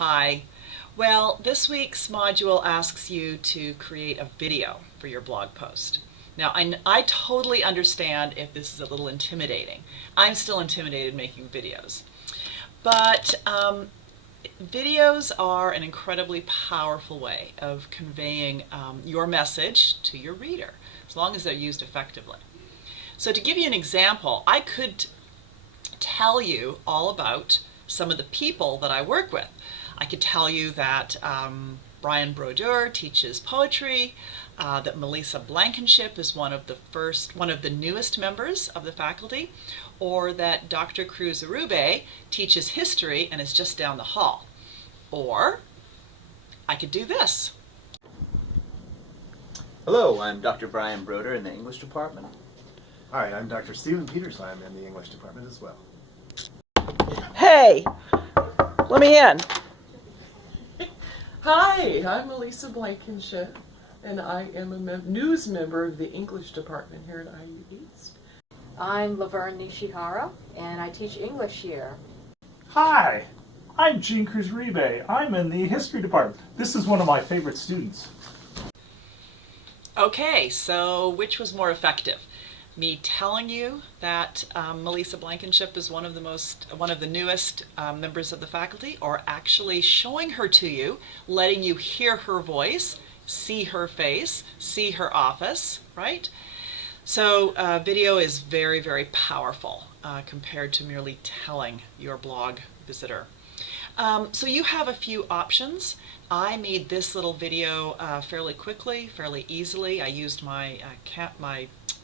Hi. Well, this week's module asks you to create a video for your blog post. Now, I totally understand if this is a little intimidating. I'm still intimidated making videos. But videos are an incredibly powerful way of conveying your message to your reader, as long as they're used effectively. So to give you an example, I could tell you all about some of the people that I work with. I could tell you that Brian Brodeur teaches poetry, that Melissa Blankenship is one of the newest members of the faculty, or that Dr. Cruz Arube teaches history and is just down the hall. Or I could do this. Hello, I'm Dr. Brian Brodeur in the English department. Hi, I'm Dr. Stephen Peters. I'm in the English department as well. Hey, let me in. Hi, I'm Melissa Blankenship, and I am a news member of the English department here at IU East. I'm Laverne Nishihara, and I teach English here. Hi, I'm Gene Cruz-Ribe. I'm in the history department. This is one of my favorite students. Okay, so which was more effective? Me telling you that Melissa Blankenship is one of the newest members of the faculty, or actually showing her to you, letting you hear her voice, see her face, see her office, right? So video is very, very powerful compared to merely telling your blog visitor. So you have a few options. I made this little video fairly quickly, fairly easily. I used my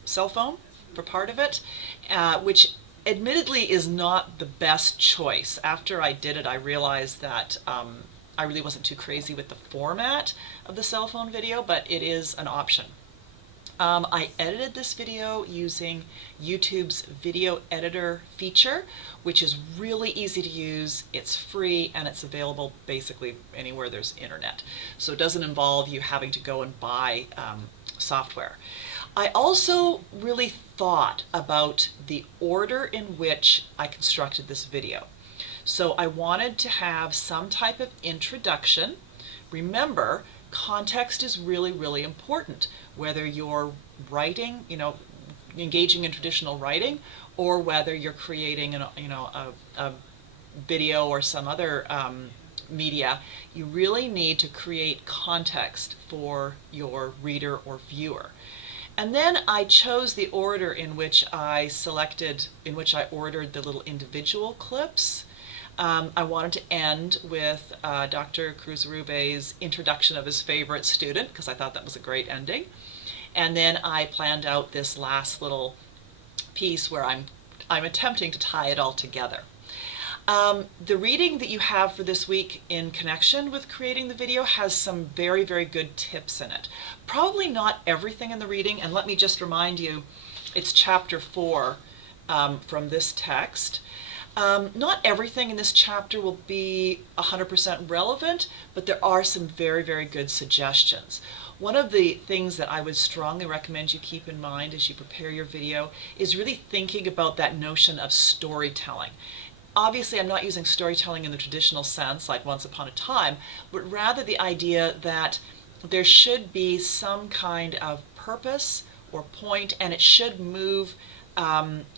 cell phone for part of it, which admittedly is not the best choice. After I did it, I realized that I really wasn't too crazy with the format of the cell phone video, but it is an option. I edited this video using YouTube's video editor feature, which is really easy to use, it's free, and it's available basically anywhere there's internet. So it doesn't involve you having to go and buy software. I also really thought about the order in which I constructed this video. So I wanted to have some type of introduction. Remember, context is really, really important, whether you're writing, engaging in traditional writing, or whether you're creating a video or some other media. You really need to create context for your reader or viewer. And then I chose the order in which I ordered the little individual clips. I wanted to end with Dr. Cruz-Arube's introduction of his favorite student, because I thought that was a great ending. And then I planned out this last little piece where I'm attempting to tie it all together. The reading that you have for this week in connection with creating the video has some very, very good tips in it. Probably not everything in the reading, and let me just remind you, it's chapter 4 from this text. Not everything in this chapter will be 100% relevant, but there are some very, very good suggestions. One of the things that I would strongly recommend you keep in mind as you prepare your video is really thinking about that notion of storytelling. Obviously, I'm not using storytelling in the traditional sense, like Once Upon a Time, but rather the idea that there should be some kind of purpose or point, and it should move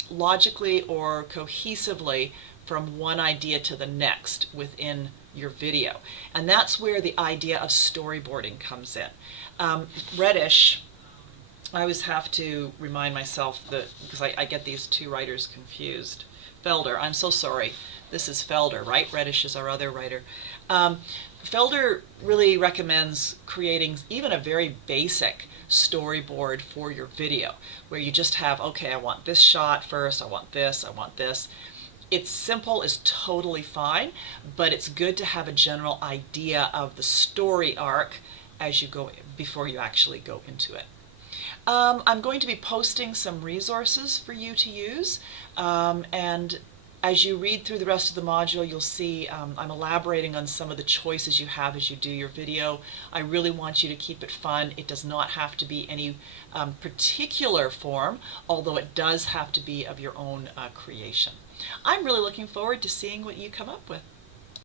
logically or cohesively from one idea to the next within your video. And that's where the idea of storyboarding comes in. Reddish, I always have to remind myself that, because I get these two writers confused. Felder, I'm so sorry. This is Felder, right? Reddish is our other writer. Felder really recommends creating even a very basic storyboard for your video, where you just have, okay, I want this shot first, I want this, I want this. It's simple is totally fine, but it's good to have a general idea of the story arc as you go before you actually go into it. I'm going to be posting some resources for you to use, and as you read through the rest of the module, you'll see I'm elaborating on some of the choices you have as you do your video. I really want you to keep it fun. It does not have to be any particular form, although it does have to be of your own creation. I'm really looking forward to seeing what you come up with.